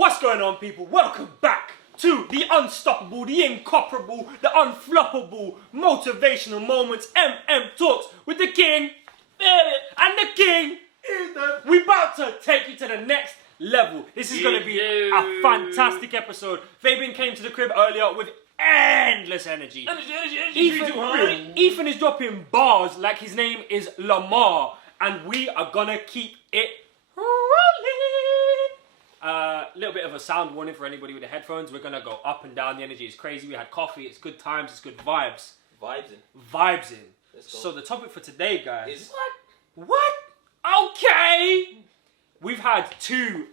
What's going on, people? Welcome back to the unstoppable, the incomparable, the unfloppable Motivational Moments Talks with the King and the King. We're about to take you to the next level. This is going to be a fantastic episode. Fabian came to the crib earlier with endless energy. Ethan is dropping bars like his name is Lamar, and we are going to keep it rolling. Little bit of a sound warning for anybody with the headphones. We're going to go up and down. The energy is crazy. We had coffee. It's good times. It's good vibes. Vibes in. So the topic for today, guys. Is What? Okay. We've had two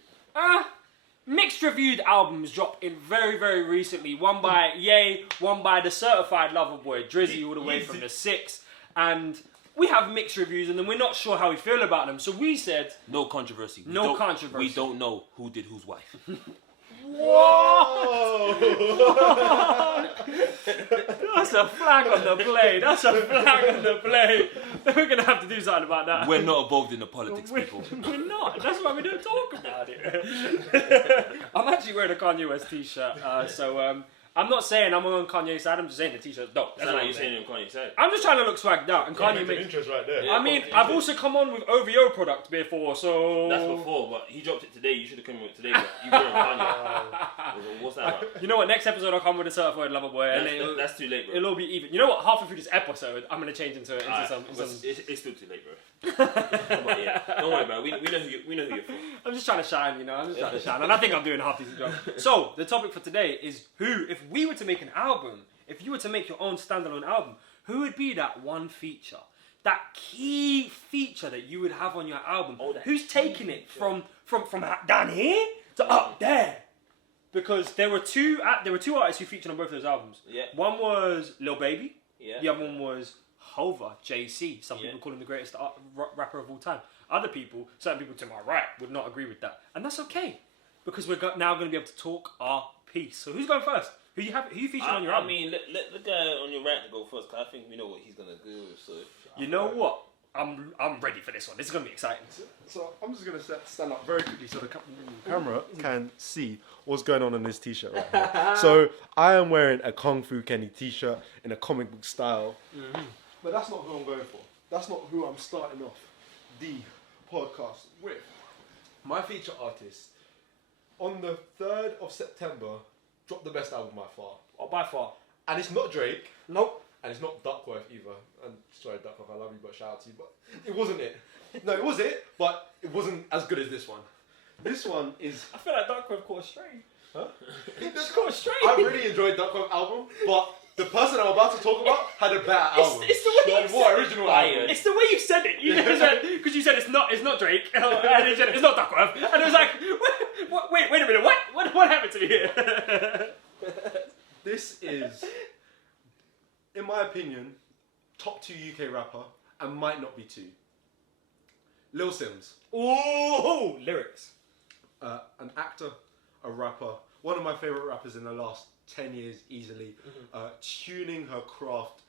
mixed reviewed albums drop in very, very recently. One by Ye, one by the certified lover boy, Drizzy, all the way from the 6. And we have mixed reviews and then we're not sure how we feel about them. So we said... No controversy. No controversy. We don't know who did whose wife. Whoa! That's a flag on the play. That's a flag on the play. We're going to have to do something about that. We're not involved in the politics, people. We're not. That's why we don't talk about it. I'm actually wearing a Kanye West t-shirt. I'm not saying I'm on Kanye's side. I'm just saying the t-shirt's dope. That's what you're saying on Kanye's side. I'm just trying to look swagged out, and Kanye makes interest right there. Yeah, I mean, I've also come on with OVO product before, so That's before, but he dropped it today. You should have come with it today, but you were on Kanye. What's that about? You know what? Next episode I'll come with a certified lover boy, and That's too late, bro. it'll all be even. You know what? Halfway through this episode, I'm gonna change into some. It's still too late, bro. But yeah, don't worry about it. We know who you're for. I'm just trying to shine, you know. I'm just trying to shine, and I think I'm doing a half decent job. So the topic for today is if we were to make an album, if you were to make your own standalone album, who would be that one feature, that key feature that you would have on your album? Who's taking it from down here to up there? Because there were two artists who featured on both of those albums. Yeah. One was Lil Baby. Yeah. The other one was Hova, JC. Some people call him the greatest rapper of all time. Other people, certain people to my right, would not agree with that, and that's okay, because we're now going to be able to talk our piece. So who's going first? Who you featuring on your album? I mean, let the guy on your right go first, because I think we know what he's gonna do. So you know what? I'm ready for this one. This is going to be exciting. So I'm just going to stand up very quickly so the camera can see what's going on in this t-shirt right here. So I am wearing a Kung Fu Kenny t-shirt in a comic book style. Mm-hmm. But that's not who I'm going for. That's not who I'm starting off the podcast with. My feature artist, on the 3rd of September, dropped the best album by far. Oh, by far. And it's not Drake. Nope. And it's not Duckworth either. I'm sorry, Duckworth, I love you, but shout out to you. But it wasn't it. No, it was it, but it wasn't as good as this one. This one is... I feel like Duckworth caught a stray. Huh? It's caught a stray. I really enjoyed Duckworth album, but the person I'm about to talk about had a better album. It's the way you more said original album. It's the way you said it. You just said, because you said it's not Drake, and you said it's not Duckworth, and it was like, wait a minute, what happened to me here? This is, in my opinion, top 2 UK rapper, and might not be 2. Lil Sims. Ooh, lyrics. An actor, a rapper, one of my favourite rappers in the last 10 years easily, tuning her craft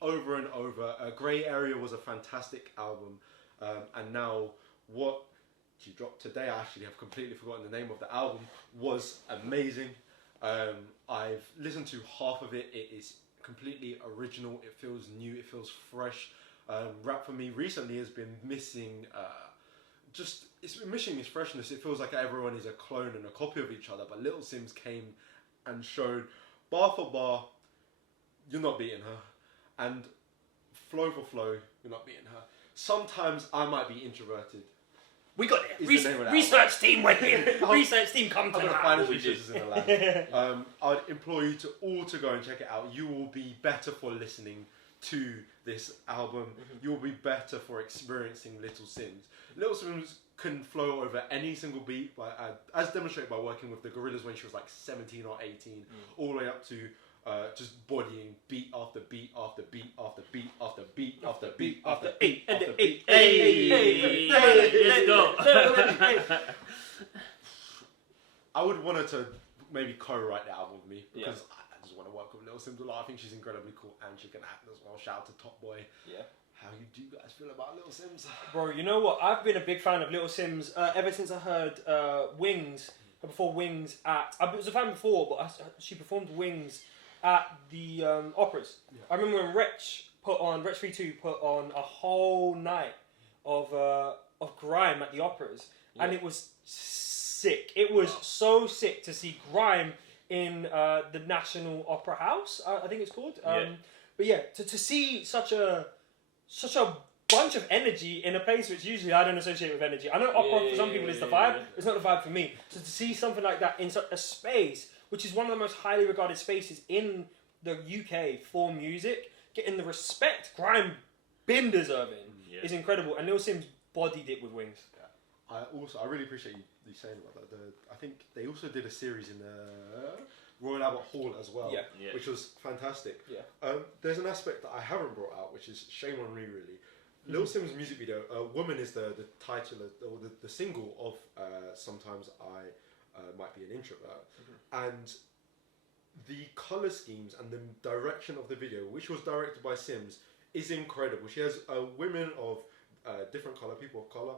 over and over. Grey Area was a fantastic album, and now what she dropped today, I actually have completely forgotten the name of the album, was amazing. I've listened to half of it. It is completely original. It feels new. It feels fresh. Rap for me recently has been missing it's been missing its freshness. It feels like everyone is a clone and a copy of each other, but Little Sims came and showed bar for bar, you're not beating her, and flow for flow, you're not beating her. Sometimes I might be introverted. We got it. Research team went in. Research team come to I'm now. the finest researchers in the land. I'd implore you to go and check it out. You will be better for listening to this album. You will be better for experiencing Little Sims. Little Sims can flow over any single beat, as demonstrated by working with the Gorillas when she was like 17 or 18, all the way up to just bodying beat after beat after beat after beat after beat after beat after beat after beat. Let's go. I would want her to maybe co-write the album with me, because I just want to work with Little Sims a lot. I think she's incredibly cool and she can act as well. Shout out to Top Boy. Yeah. How do you guys feel about Little Sims? Bro, you know what? I've been a big fan of Little Sims ever since I heard Wings performed Wings at. I was a fan before, but she performed Wings at the operas. Yeah. I remember when Wretch 32 put on a whole night of grime at the operas, and it was sick. It was so sick to see grime in the National Opera House, I think it's called. But yeah, to see such a bunch of energy in a place which usually I don't associate with energy. I know opera for some people is the vibe. It's not the vibe for me. So to see something like that in such a space, which is one of the most highly regarded spaces in the UK for music, getting the respect grime been deserving is incredible. And Lil Sims bodied it with Wings. I really appreciate you saying about that. I think they also did a series in the Royal Albert Hall as well, which was fantastic. There's an aspect that I haven't brought out, which is shame on me really. Lil Sims' music video, Woman is the title or the single of Sometimes I Might Be an Introvert. And the colour schemes and the direction of the video, which was directed by Sims, is incredible. She has women of different colour, people of colour,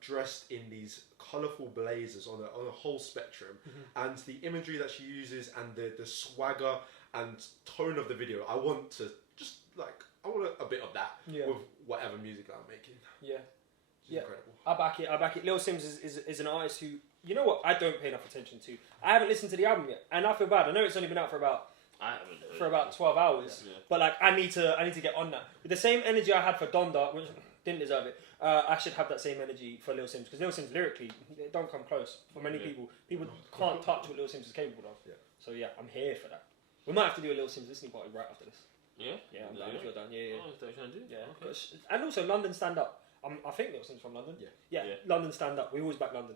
dressed in these colourful blazers on a whole spectrum. And the imagery that she uses and the swagger and tone of the video, I want a bit of that with whatever music that I'm making. It's incredible. I back it. Lil Sims is an artist who, you know what, I don't pay enough attention to. I haven't listened to the album yet, and I feel bad. I know it's only been out for about 12 hours, but like I need to get on that with the same energy I had for Donda, which didn't deserve it. I should have that same energy for Lil Sims, because Lil Sims lyrically, it don't come close for many people. People can't touch what Lil Sims is capable of. So yeah, I'm here for that. We might have to do a Lil Sims listening party right after this. Yeah, I'm down if you're down. Yeah. Oh, that's what I'm trying to do. Okay. And also London stand up. I think Lil Sims from London. Yeah. London stand up. We always back London.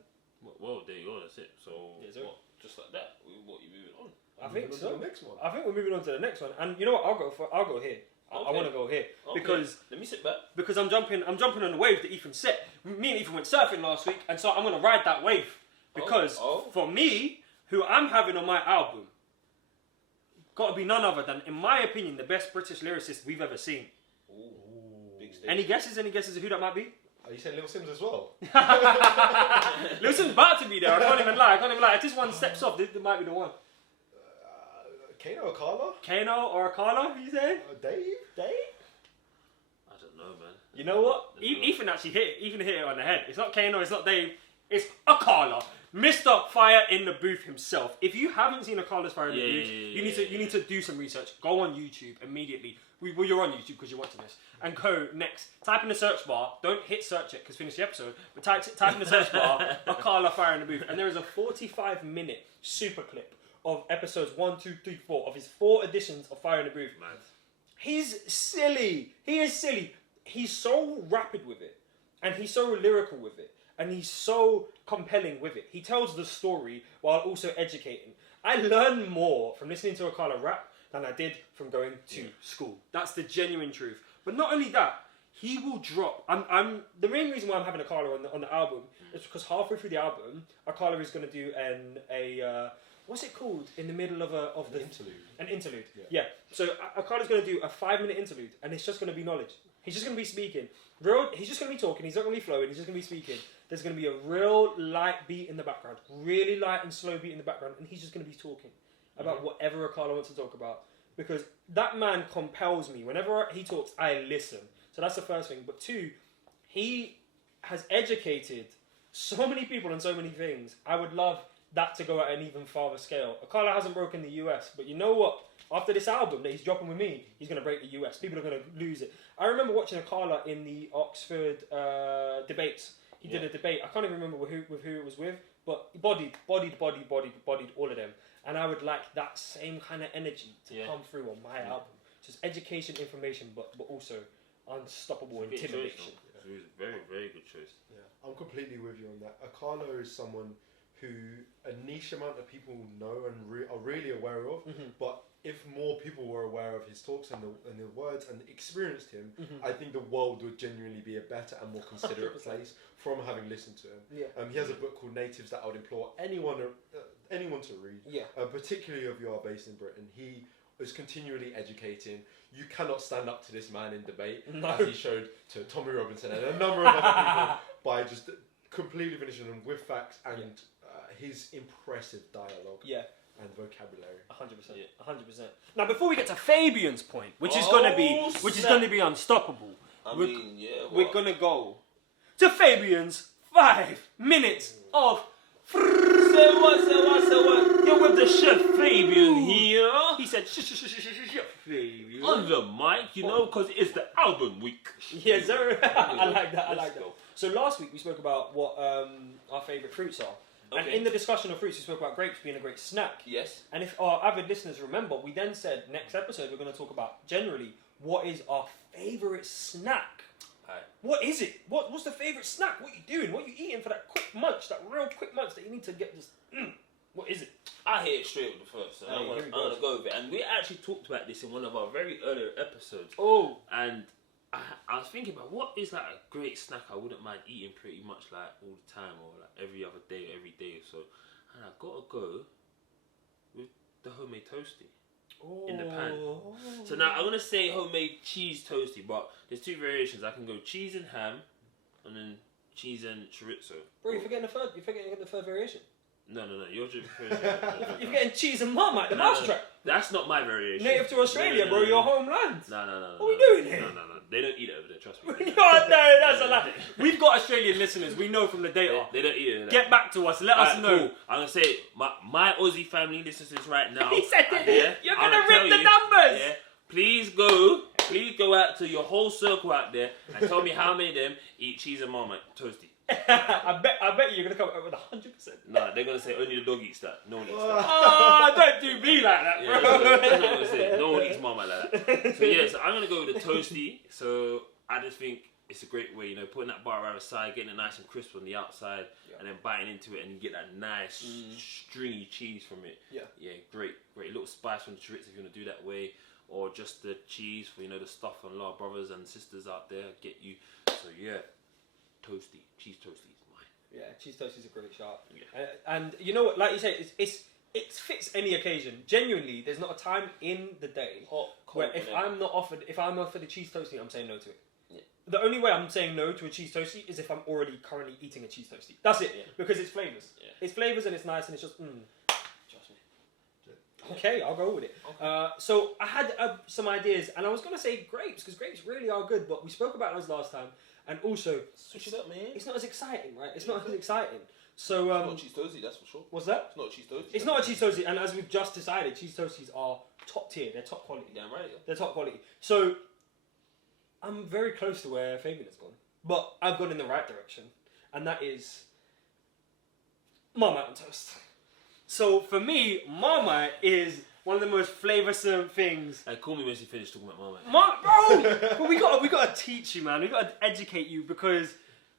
Well, there you go. That's it. So what? Just like that. What, you moving on? I think so. The next one. I think we're moving on to the next one. And you know what? I'll go here. I want to go here because let me sit back. Because I'm jumping on the wave that Ethan set. Me and Ethan went surfing last week, and so I'm gonna ride that wave because for me, who I'm having on my album, got to be none other than, in my opinion, the best British lyricist we've ever seen. Ooh, big stage. Any guesses of who that might be? Are you saying Lil Sims as well? Lil Sims about to be there. I can't even lie. If this one steps off, this might be the one. Kano or Carla? Kano or Carla, you say? Dave? I don't know, man. You know what? Ethan actually hit it on the head. It's not Kano, it's not Dave, it's Akala. Mr. Fire in the Booth himself. If you haven't seen Akala's Fire in the Booth, you need to do some research. Go on YouTube immediately. Well, you're on YouTube because you're watching this. And go next. Type in the search bar. Don't hit search it because finish the episode. But type in the search bar, Akala Fire in the Booth. And there is a 45-minute super clip of episodes 1, 2, 3, 4 of his 4 editions of Fire in the Booth. Mad. He's silly. He is silly. He's so rapid with it. And he's so lyrical with it. And he's so compelling with it. He tells the story while also educating. I learn more from listening to Akala rap than I did from going to school. That's the genuine truth. But not only that, he will drop. The main reason why I'm having Akala on the album is because halfway through the album, Akala is going to do what's it called in the middle of the interlude. An interlude. Yeah. So Akala's going to do a 5-minute interlude, and it's just going to be knowledge. He's just going to be speaking. He's just going to be talking. He's not going to be flowing. He's just going to be speaking. There's going to be a real light beat in the background, really light and slow beat in the background, and he's just going to be talking about whatever Akala wants to talk about. Because that man compels me. Whenever he talks, I listen. So that's the first thing. But 2, he has educated so many people on so many things. I would love that to go at an even farther scale. Akala hasn't broken the US, but you know what? After this album that he's dropping with me, he's going to break the US. People are going to lose it. I remember watching Akala in the Oxford debates. He did a debate. I can't even remember with who it was with, but he bodied all of them. And I would like that same kind of energy to come through on my album. Just education, information, but also unstoppable intimidation. It was a very, very good choice. Yeah, I'm completely with you on that. Akala is someone who a niche amount of people know and are really aware of, but if more people were aware of his talks and the words and experienced him, I think the world would genuinely be a better and more considerate 100%. place from having listened to him. Yeah. He has a book called Natives that I would implore anyone to read, particularly if you are based in Britain. He is continually educating. You cannot stand up to this man in debate, as he showed to Tommy Robinson and a number of other people, by just completely finishing them with facts and his impressive dialogue Yeah. and vocabulary. 100%. Yeah. 100%. Now, before we get to Fabian's point, which is Oh, gonna be unstoppable, we're what? gonna go to Fabian's 5 minutes of. Say what? You're with the chef Fabian here. He said, Fabian. On the mic, you know, because it's the album week. Yes, sir. I like that. Let's go. So last week we spoke about what our favourite fruits are. And Okay. in the discussion of fruits, we spoke about grapes being a great snack. Yes. And if our avid listeners remember, we then said next episode we're going to talk about generally what is our favourite snack. Alright. What is it? What's the favourite snack? What you doing? What you eating for that quick munch? That real quick munch that you need to get just. What is it? I hit it straight with the first, so Hey, I'm here we gonna go with it. And we actually talked about this in one of our very earlier episodes. Oh, And I was thinking about what is like a great snack I wouldn't mind eating pretty much like all the time or like every other day, every day or so. And I gotta go with the homemade toasty. In the pan. So now I'm gonna say homemade cheese toasty, but there's 2 variations. I can go cheese and ham, and then cheese and chorizo. Bro, you're forgetting the third variation. No, you're just You're forgetting cheese and marmite, the mousetrap. That's not my variation. Native to Australia, bro, your homeland. No. What are we doing here? No. They don't eat it over there, trust me. No, that's a lie. We've got Australian listeners. We know from the data. They don't eat it over there. Get back to us. Let us know. Cool. I'm gonna say my Aussie family listens to this right now. He said it. Yeah, You're I'm gonna tell rip the you, numbers. Yeah, please go out to your whole circle out there and tell me how many of them eat cheese and marmite toasty. I bet you're gonna come up with 100%. Nah, they're gonna say only the dog eats that. No one eats that. Oh, don't do me like that, Yeah, bro. that's what I'm gonna say. No one eats marmite like that. So yeah, so I'm gonna go with the toasty. So I just think it's a great way, you know, putting that bar around the side, getting it nice and crisp on the outside, and then biting into it, and you get that nice stringy cheese from it. Yeah, great. Little spice from the chorizo if you want to do that way, or just the cheese for, you know, the stuff on a lot of brothers and sisters out there get you. So yeah, cheese toasty is mine. Yeah, cheese toast is a great shout. Yeah. And you know what, like you say, it fits any occasion. Genuinely, there's not a time in the day Hot, cold, where if I'm offered a cheese toasty, I'm saying no to it. Yeah. The only way I'm saying no to a cheese toasty is if I'm already currently eating a cheese toasty. That's it, because it's flavours. Yeah. It's flavours and it's nice and it's just Trust me. Okay, I'll go with it. Okay. So I had some ideas, and I was gonna say grapes because grapes really are good, but we spoke about those last time, and also Switch it up, man. it's not as exciting, right? It's not as exciting. So It's not cheese toasty, that's for sure. what's that? It's not cheese toasty. It's not a cheese toasty, and as we've just decided, cheese toasties are top tier. They're top quality. Damn right. Yeah. They're top quality. So I'm very close to where Fabian has gone, but I've gone in the right direction, and that is Marmite on toast. So for me, Marmite is one of the most flavoursome things. Hey, call me when you finish talking about Marmite. Bro, but we gotta teach you, man. We gotta educate you because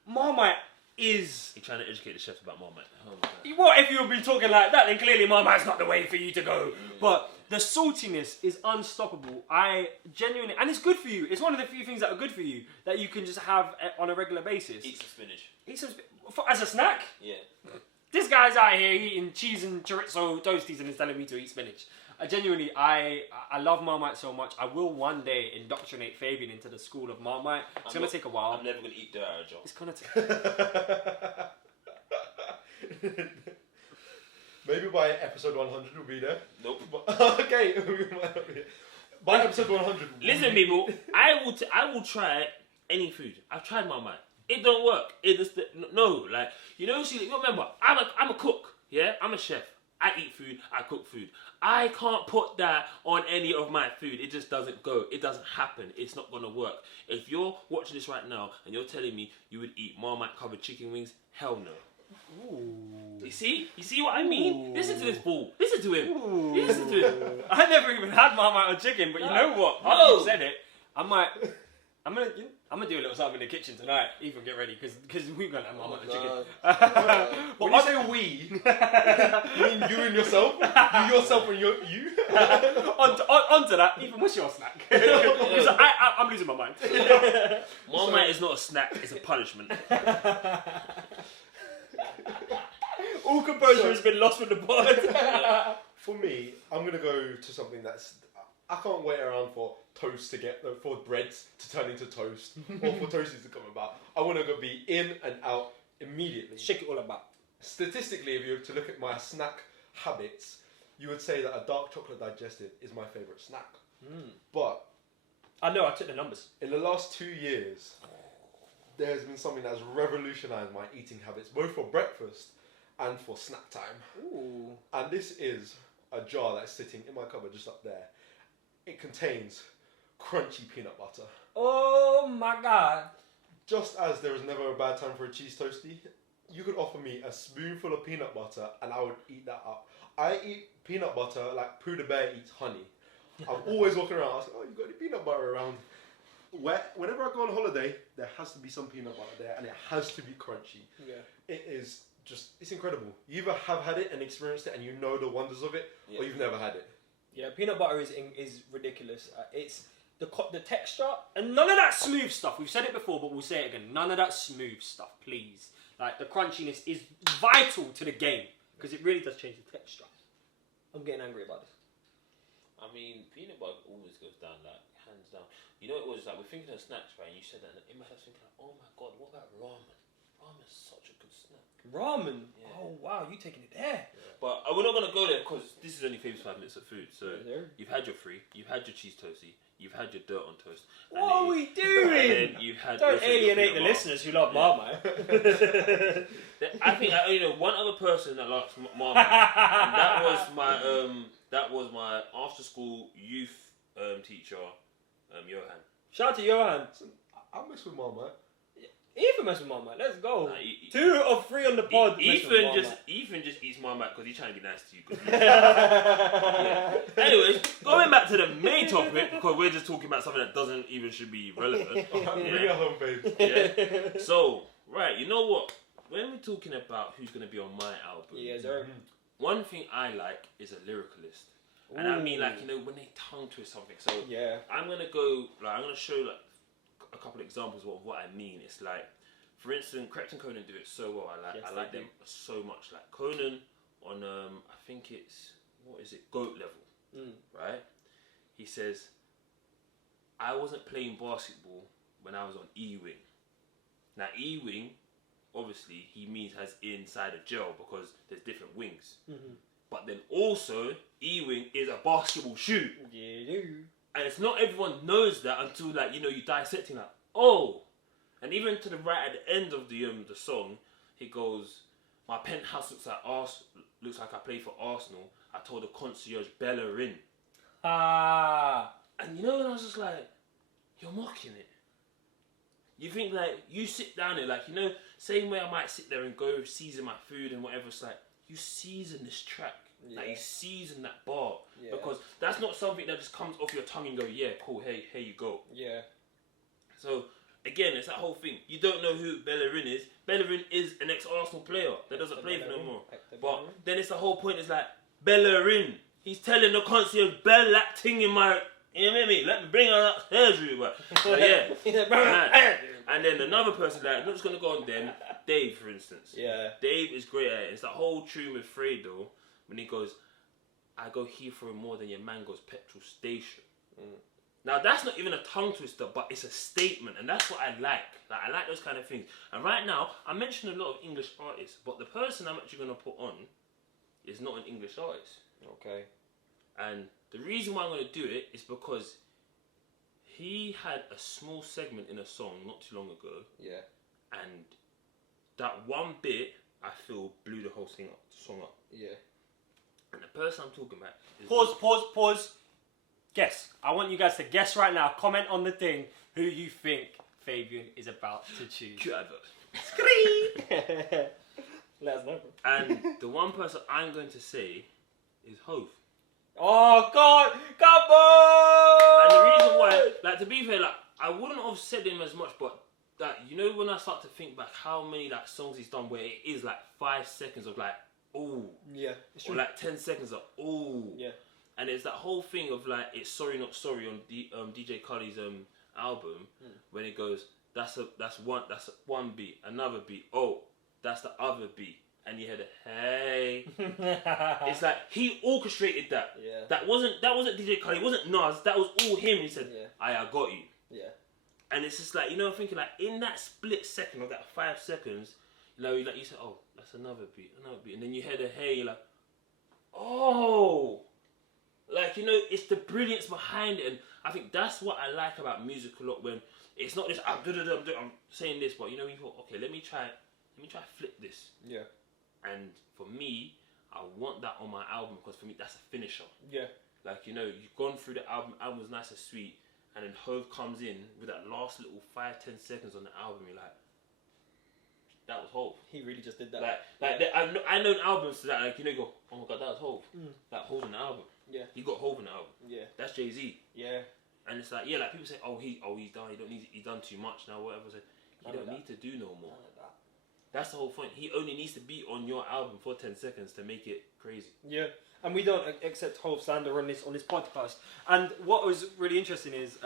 Marmite is. You're trying to educate the chefs about Marmite. Oh my God. What if you'll be talking like that? Then clearly Marmite's not the way for you to go. But the saltiness is unstoppable. I genuinely, and it's good for you. It's one of the few things that are good for you that you can just have on a regular basis. Eat some spinach. Eat some as a snack. Yeah. This guy's out here eating cheese and chorizo toasties and is telling me to eat spinach. Genuinely, I love Marmite so much. I will one day indoctrinate Fabian into the school of Marmite. It's going to take a while. I'm never going to eat dirt out of a jar. It's going to take... Maybe by episode 100 we'll be there. Nope. Okay. We might not be there. By episode 100. Listen, people. I will try any food. I've tried Marmite. It don't work. It just no. Like, you know. See, remember, I'm a cook. Yeah, I'm a chef. I eat food. I cook food. I can't put that on any of my food. It just doesn't go. It doesn't happen. It's not gonna work. If you're watching this right now and you're telling me you would eat Marmite covered chicken wings, hell no. Ooh. You see what I mean? Ooh. Listen to this fool. Listen to him. Ooh. Listen to him. I never even had Marmite on chicken, but you know what? No. After you said it, I'm gonna do a little something in the kitchen tonight. Even get ready because we're gonna have Marmite on chicken. When you say we, you mean you and yourself? You yourself and you? onto that, even what's your snack? Because I'm losing my mind. Marmite is not a snack. It's a punishment. All composure has been lost with the pod. For me, I'm going to go to something that's... I can't wait around for toast to get... for breads to turn into toast. Or for toasties to come about. I want to go be in and out immediately. Shake it all about. statistically, if you were to look at my snack habits, you would say that a dark chocolate digestive is my favourite snack. But I know, I took the numbers. in the last 2 years, there's been something that's revolutionised my eating habits, both for breakfast and for snack time. Ooh. And this is a jar that's sitting in my cupboard just up there. It contains crunchy peanut butter. Oh my god. Just as there is never a bad time for a cheese toastie, you could offer me a spoonful of peanut butter and I would eat that up. I eat peanut butter like Pooh the Bear eats honey. I'm always walking around asking, oh, you got any peanut butter around? Whenever I go on holiday, there has to be some peanut butter there and it has to be crunchy. Yeah. It is just, it's incredible. You either have had it and experienced it and you know the wonders of it, or you've never had it. Yeah, peanut butter is ridiculous. It's the texture and none of that smooth stuff. We've said it before, but we'll say it again. None of that smooth stuff, please. Like the crunchiness is vital to the game because it really does change the texture. I'm getting angry about this. I mean, peanut butter always goes down, like, hands down. You know, it was like, we're thinking of snacks, right? And you said that, and in my head, I was thinking, like, oh my god, what about ramen? Ramen's such a good snack. Ramen? Yeah. Oh wow, you taking it there. Yeah. But we're not going to go there because this is only famous 5 minutes of food. So you've had your free, you've had your cheese toastie, you've had your dirt on toast. What are we doing? And then you've had Don't also your alienate the peanut butter. listeners who love Marmite. I think I only know one other person that likes Marmite, and that was my after school youth teacher, Johan. Shout out to Johan. I mess with Marmite. Ethan mess with Marmite. Let's go. Nah, 2 of 3 on the pod. Ethan just eats Marmite because he's trying to be nice to you. Yeah. Anyways, going back to the main topic because we're just talking about something that doesn't even should be relevant. Bring it home, babe. Yeah. So, right, you know what? When we're talking about who's going to be on my album, Yeah, sir. one thing I like is a lyricalist. And I mean, like, you know, when they tongue twist something. So Yeah. I'm gonna go, like, I'm gonna show like a couple of examples of what I mean. It's like, for instance, Correct and Conan do it so well. I like them so much. Like Conan on I think it's, what is it, GOAT level, right? He says, I wasn't playing basketball when I was on E-Wing. Now E-Wing, obviously, he means has inside a jail because there's different wings. But then also, E-Wing is a basketball shoe. Yeah. And it's not everyone knows that until, like, you know, you dissecting like, oh. And even to the right at the end of the song, he goes, my penthouse looks like I play for Arsenal. I told the concierge Bellerin. Ah. And you know, and I was just like, you're mocking it. You think, like, you sit down there, like, you know, same way I might sit there and go season my food and whatever. It's like, you season this track. Yeah. Like, you season that bar. Yeah. Because that's not something that just comes off your tongue and go, yeah, cool, hey, here you go. Yeah. So, again, it's that whole thing. You don't know who Bellerin is. Bellerin is an ex-Arsenal player that doesn't play for no more. But then it's the whole point is like, Bellerin. He's telling the concierge, Bell that thing in my... You know what I mean? Let me bring her upstairs, you. So yeah. And then another person, like, I'm not just going to go on them. Dave, for instance. Yeah. Dave is great at it. It's that whole tune with Fredo when he goes, I go Heathrow more than your man goes petrol station. Now, that's not even a tongue twister, but it's a statement, and that's what I like. Like, I like those kind of things. And right now, I mentioned a lot of English artists, but the person I'm actually going to put on is not an English artist. Okay. And the reason why I'm going to do it is because he had a small segment in a song not too long ago. Yeah. And that one bit, I feel, blew the whole song up. Yeah. And the person I'm talking about is... Pause. Guess. I want you guys to guess right now. Comment on the thing who you think Fabian is about to choose. Cute advert. Scream! Let us know. And the one person I'm going to say is Hove. Oh God! Come on! And the reason why, like, to be fair, like, I wouldn't have said him as much, but that, you know, when I start to think back how many like songs he's done where it is like 5 seconds of like, ooh, Yeah, it's or true. like 10 seconds of ooh, Yeah. and it's that whole thing of like, it's Sorry Not Sorry on DJ Khaled's album when it goes, that's one beat, another beat, oh, that's the other beat. And you heard a hey. It's like he orchestrated that. Yeah. That wasn't DJ Khaled. It wasn't Nas. That was all him. He said, Yeah. I got you. Yeah. And it's just like, you know, I'm thinking like in that split second of that 5 seconds, you know, like you said, oh, that's another beat, and then you hear the hey, you're like, oh, like, you know, it's the brilliance behind it, and I think that's what I like about music a lot. When it's not this, I'm saying this, but you know, you thought, okay, let me try flip this. Yeah. And for me, I want that on my album because for me, that's a finisher. Yeah. Like, you know, you've gone through the album's nice and sweet, and then Hove comes in with that last little 5-10 seconds on the album. You're like, that was Hove. He really just did that. I know albums to that, like, you know, you go, oh my god, that was Hove. Like, Hove on the album. Yeah. He got Hove on the album. Yeah. That's Jay-Z. Yeah. And it's like, yeah, like people say, he's done. He's done too much now. Whatever. So you don't need to do no more. That's the whole point. He only needs to be on your album for 10 seconds to make it crazy. Yeah. And we don't accept Hove slander on this podcast. And what was really interesting is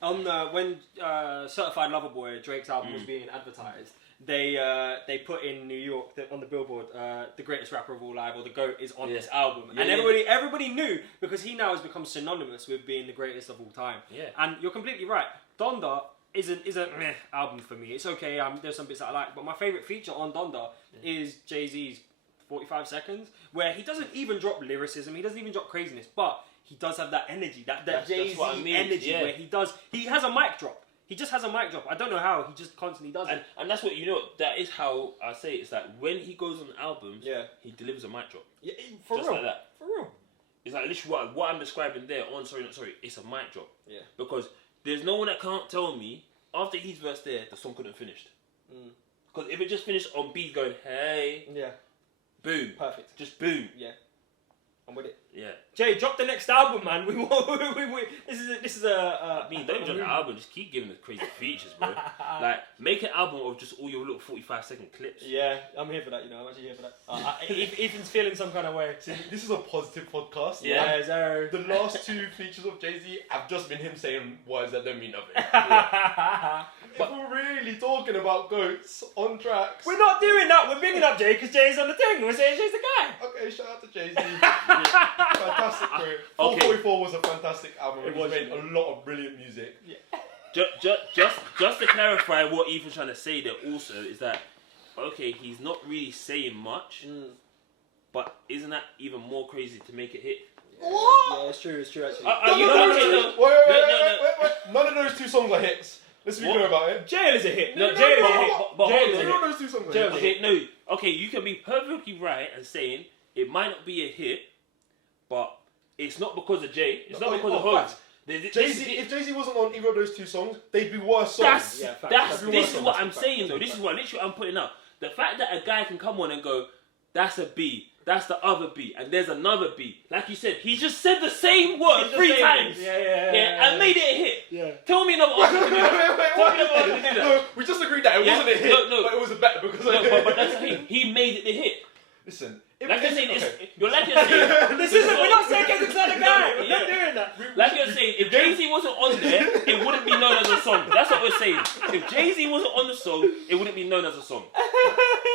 when Certified Lover Boy, Drake's album, was being advertised, they put in New York on the Billboard, the greatest rapper of all live, or the GOAT, is on this album, and everybody knew, because he now has become synonymous with being the greatest of all time. Yeah. And you're completely right. Donda is a meh album for me. It's okay. There's some bits that I like, but my favorite feature on Donda is Jay-Z's 45 seconds, where he doesn't even drop lyricism, he doesn't even drop craziness, but he does have that energy, that Jay-Z energy, where he has a mic drop. He just has a mic drop. I don't know how, he just constantly does it. And that's what, you know, that is how I say it. It's like when he goes on albums, he delivers a mic drop. Yeah, for just real. like that. For real. It's like literally what I'm describing there it's a mic drop. Yeah. Because there's no one that can't tell me, after his verse there, the song couldn't have finished. Because if it just finished on beat going, hey, boom. Perfect. Just boom. Yeah. I'm with it. Yeah. Jay, drop the next album, man. This is a. I mean, don't drop the album. Just keep giving us crazy features, bro. Like, make an album of just all your little 45-second clips. Yeah, I'm here for that. You know, I'm actually here for that. Ethan's feeling some kind of way. See, this is a positive podcast. Yeah, sir. The last two features of Jay-Z have just been him saying words that don't mean nothing. If we're really talking about GOATs on tracks, We're not doing that. We're bigging up Jay because Jay's on the thing. We're saying Jay's the guy. okay, shout out to Jay-Z. Fantastic career. 444 was a fantastic album. He made a lot of brilliant music. Yeah. Just to clarify what Ethan's trying to say there also is that, okay, he's not really saying much, but isn't that even more crazy to make it hit? What? Yeah, it's true actually. Wait. None of those two songs are hits. Let's be clear about it. Jail is a hit. No, Jail is a hit. But Jail is a None hit. of those two songs are Jail hits. is a hit. Okay, no. Okay, you can be perfectly right and saying it might not be a hit, but it's not because of Jay. It's not because of Hove. Jay-Z, if Jay-Z wasn't on either of those two songs, they'd be worse songs. This is what I'm saying though. This is what literally I'm putting up. The fact that a guy can come on and go, that's a B, that's the other B, and there's another B. Like you said, he just said the same word 3 times. And made it a hit. Yeah. Tell me another artist to do that. Tell me another artist to do that. No, we just agreed that it wasn't a hit, no. but it was a better because But that's the thing. He made it the hit. Listen, Like you're saying, you're like you're saying. We're not saying Kendrick's not a guy. We're not doing that. Like you're saying, if Jay-Z wasn't on there, it wouldn't be known as a song. That's what we're saying. If Jay-Z wasn't on the song, it wouldn't be known as a song.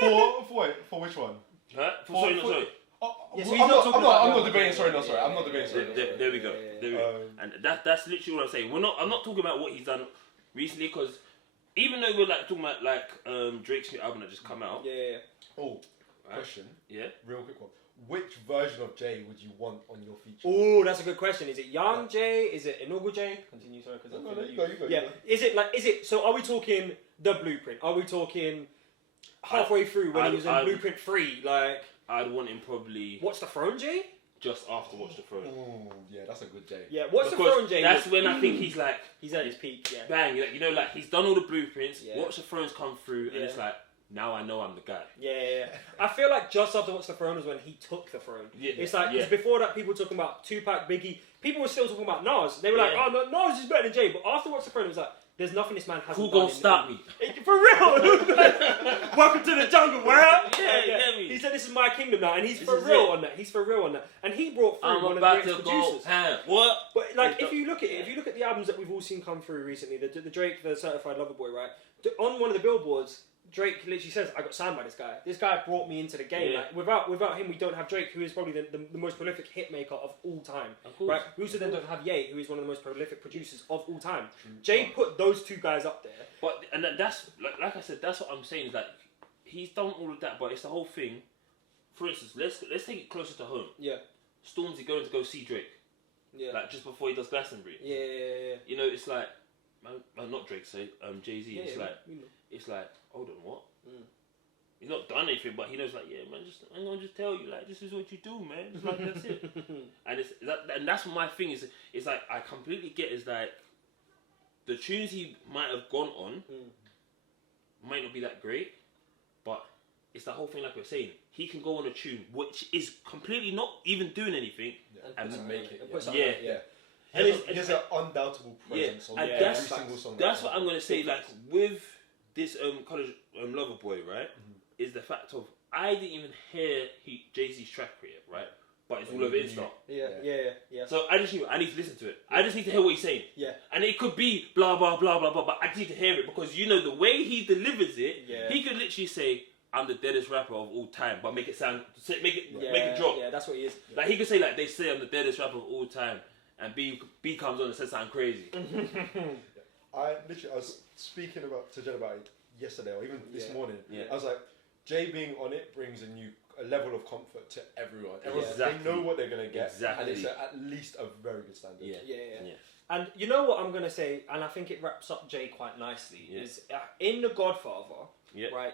For which one? Huh? Sorry. I'm not debating. Sorry. I'm not debating. There we go. And that's literally what I'm saying. I'm not talking about what he's done recently, because even though we're like talking about like Drake's new album that just come out. Yeah. Oh, question. Yeah. Real quick one. Which version of Jay would you want on your feature? Oh, that's a good question. Is it Young Jay? Is it Inogu Jay? Continue, sorry. No, you go. Yeah. Is it? So are we talking the Blueprint? Are we talking halfway through when he was in Blueprint 3? Like, I'd want him probably Watch the Throne Jay? just after Watch the Throne. Oh, yeah, that's a good Jay. Yeah, Watch the Throne Jay. That's when I think he's like he's at his peak. Yeah. bang. Like, you know, like he's done all the blueprints. Yeah. Watch the Thrones come through, and it's like, now I know I'm the guy. Yeah. I feel like just after Watch the Throne was when he took the throne. Yeah. It's like, because before that, people were talking about Tupac, Biggie. People were still talking about Nas. They were like, oh, no, Nas is better than Jay. But after Watch the Throne, it was like, there's nothing this man hasn't Who done. gonna stop me? For real! Welcome to the jungle, world! Yeah. He said, this is my kingdom now. And he's for real on that. He's for real on that. And he brought through one of the greatest producers. What? But like, if you look at the albums that we've all seen come through recently, the Drake, the Certified Lover Boy, right? On one of the billboards, Drake literally says, "I got signed by this guy. This guy brought me into the game. Yeah. Like, without him, we don't have Drake, who is probably the most prolific hit maker of all time. Right? We also then don't have Ye, who is one of the most prolific producers of all time. Jay put those two guys up there. But that's like I said, that's what I'm saying is like he's done all of that, but it's the whole thing. For instance, let's take it closer to home. Yeah. Stormzy going to go see Drake. Yeah. Like just before he does Glastonbury. Yeah. You know, it's like, not Drake, say Jay-Z. Yeah, it's yeah, like, we know. it's like, hold on, what? Mm. He's not done anything, but he knows, like, yeah, man, I'm gonna just tell you, like, this is what you do, man. It's like, that's it. And that's my thing is, it's like I completely get is like the tunes he might have gone on might not be that great, but it's the whole thing, like we're saying, he can go on a tune which is completely not even doing anything and make it. Yeah. And he has an undoubtable presence on every single song. That's what I'm gonna say. Like with this college lover boy, right? Is the fact of I didn't even hear Jay-Z's track yet, right? But it's all over Insta. Yeah. So I just knew I need to listen to it. I just need to hear what he's saying. Yeah. And it could be blah blah blah blah blah, but I need to hear it because you know the way he delivers it. Yeah. He could literally say, "I'm the deadest rapper of all time," but make it drop. Yeah, that's what he is. Like he could say, like they say, "I'm the deadest rapper of all time," and B comes on and says something crazy. I was speaking to Jen about it yesterday or even this morning. Yeah. I was like, Jay being on it brings a level of comfort to everyone. Exactly. They know what they're gonna get, Exactly. and it's at least a very good standard. Yeah. And you know what I'm gonna say, and I think it wraps up Jay quite nicely. Is in The Godfather, right?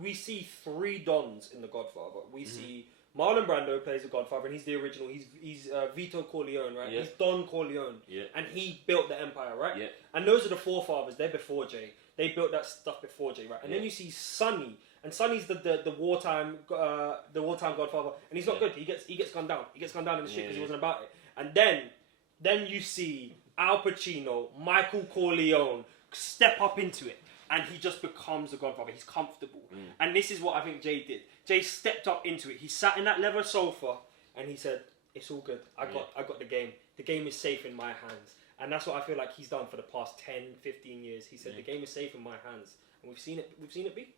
We see 3 dons in The Godfather. We see Marlon Brando plays the Godfather, and he's the original. He's Vito Corleone, right? Yeah. He's Don Corleone, and he built the empire, right? Yeah. And those are the forefathers. They're before Jay. They built that stuff before Jay, right? And then you see Sonny, and Sonny's the wartime Godfather, and he's not good. He gets gunned down. He gets gunned down in the street because he wasn't about it. And then you see Al Pacino, Michael Corleone step up into it, and he just becomes a Godfather. He's comfortable, and this is what I think Jay did. Jay stepped up into it. He sat in that leather sofa, and he said, "It's all good. I got the game. The game is safe in my hands." And that's what I feel like he's done for the past 10, 15 years. He said, "The game is safe in my hands," and we've seen it be.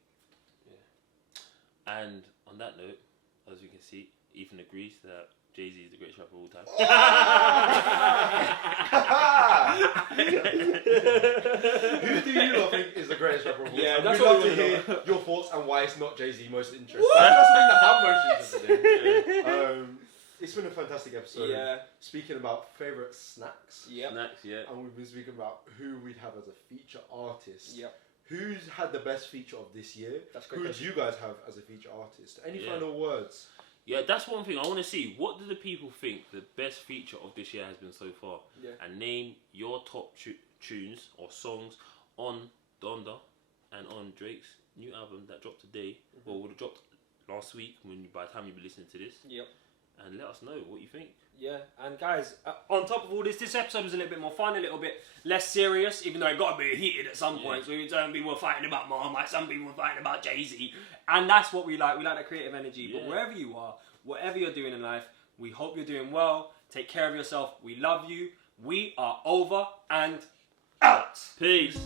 And on that note, as you can see, Ethan agrees that Jay-Z is the greatest rapper of all time. Who do you lot think is the greatest rapper of all time? That's We'd what love we to wanna hear your thoughts and why it's not Jay-Z most interesting. That's something that I'm most interested in. It's been a fantastic episode. Yeah. Speaking about favourite snacks. Yep. Snacks, And we've been speaking about who we'd have as a feature artist. Yep. Who's had the best feature of this year? That's a great Who do question. you guys have as a feature artist? Any final words? Yeah, that's one thing I want to see. What do the people think the best feature of this year has been so far? Yeah. And name your top tunes or songs on Donda and on Drake's new album that dropped today, or would have dropped last week by the time you'll be listening to this. Yep. And let us know what you think. Yeah, and guys, on top of all this episode was a little bit more fun, a little bit less serious, even though it got a bit heated at some points. Some people were fighting about Marmite, some people were fighting about Jay-Z, and that's what we like. We like that creative energy. But wherever you are, whatever you're doing in life, we hope you're doing well. Take care of yourself. We love you. We are over and out. Peace.